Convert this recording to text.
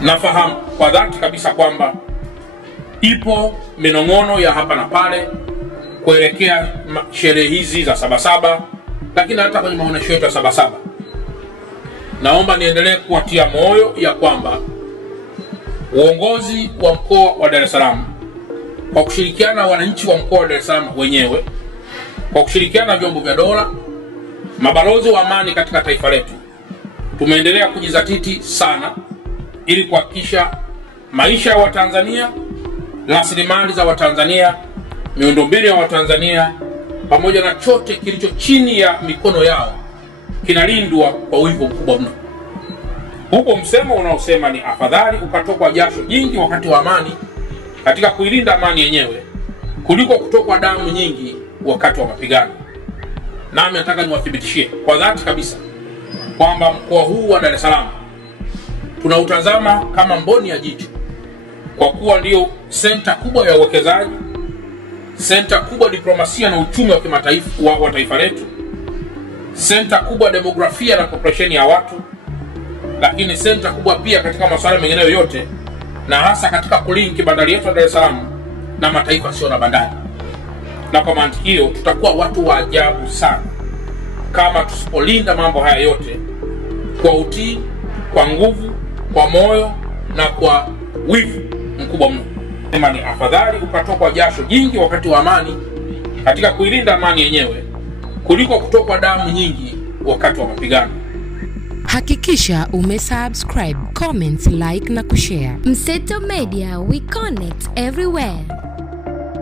Nafahamu kwa dhati kabisa kwamba ipo minong'ono ya hapa na pale kuelekea sherehe hizi za Sabasaba, lakini hata kwenye maonesho yetu ya Sabasaba. Naomba niendelee kuwatia moyo ya kwamba uongozi wa mkoa wa Dar es Salaam kwa kushirikiana na wananchi wa mkoa wa Dar es Salaam wenyewe, kwa kushirikiana na vyombo vya dola, mabalozi wa amani katika taifa letu, tumeendelea kujizatiti sana ili kuhakikisha maisha ya Watanzania, rasilimali za Watanzania, miundombinu ya Watanzania pamoja na chote kilicho chini ya mikono yao kinalindwa kwa wivu mkubwa mno. Huko msemo unaosema ni afadhali ukatokwa jasho jingi wakati wa amani katika kuilinda amani yenyewe kuliko kutokwa damu nyingi wakati wa mapigano. Nami nataka niwathibitishie kwa dhati kabisa kwamba mkoa huu wa Dar es Salaam tunautazama kama mboni ya jicho, kwa kuwa ndio senta kubwa ya uwekezaji, senta kubwa diplomasia na uchumi wa kimataifa wa taifa letu, senta kubwa demografia na population ya watu, lakini senta kubwa pia katika masuala mengine yote, na hasa katika kulinki bandari yetu ya Dar es Salaam na mataifa sio na bandari. Na kwa mantiki hiyo tutakuwa watu wa ajabu sana kama tusipolinda mambo haya yote kwa utii, kwa nguvu, kwa moyo na kwa wivu mkubwa mno. Sema ni afadhali ukatokwa jasho jingi wakati wa amani katika kuilinda amani yenyewe kuliko kutokwa damu nyingi wakati wa mapigano. Hakikisha umesubscribe, comment, like na kushare. Mseto Media, we connect everywhere.